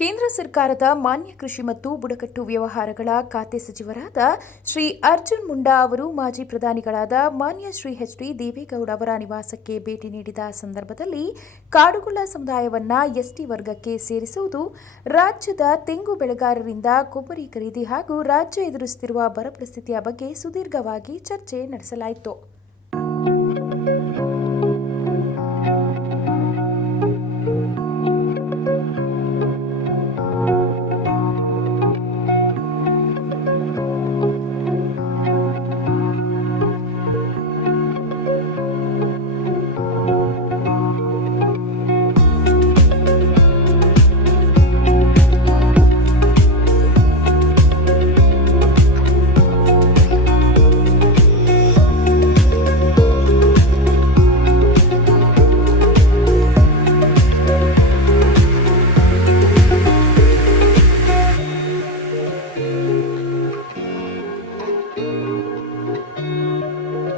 ಕೇಂದ್ರ ಸರ್ಕಾರದ ಮಾನ್ಯ ಕೃಷಿ ಮತ್ತು ಬುಡಕಟ್ಟು ವ್ಯವಹಾರಗಳ ಖಾತೆ ಸಚಿವರಾದ ಶ್ರೀ ಅರ್ಜುನ್ ಮುಂಡಾ ಅವರು ಮಾಜಿ ಪ್ರಧಾನಿಗಳಾದ ಮಾನ್ಯ ಶ್ರೀ ಎಚ್.ಡಿ. ದೇವೇಗೌಡ ಅವರ ನಿವಾಸಕ್ಕೆ ಭೇಟಿ ನೀಡಿದ ಸಂದರ್ಭದಲ್ಲಿ ಕಾಡುಗೊಲ್ಲ ಸಮುದಾಯವನ್ನು ಎಸ್ಟಿ ವರ್ಗಕ್ಕೆ ಸೇರಿಸುವುದು, ರಾಜ್ಯದ ತೆಂಗು ಬೆಳೆಗಾರರಿಂದ ಕೊಬ್ಬರಿ ಖರೀದಿ ಹಾಗೂ ರಾಜ್ಯ ಎದುರಿಸುತ್ತಿರುವ ಬರ ಪರಿಸ್ಥಿತಿಯ ಬಗ್ಗೆ ಸುದೀರ್ಘವಾಗಿ ಚರ್ಚೆ ನಡೆಸಲಾಯಿತು.